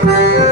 Thank mm -hmm. you.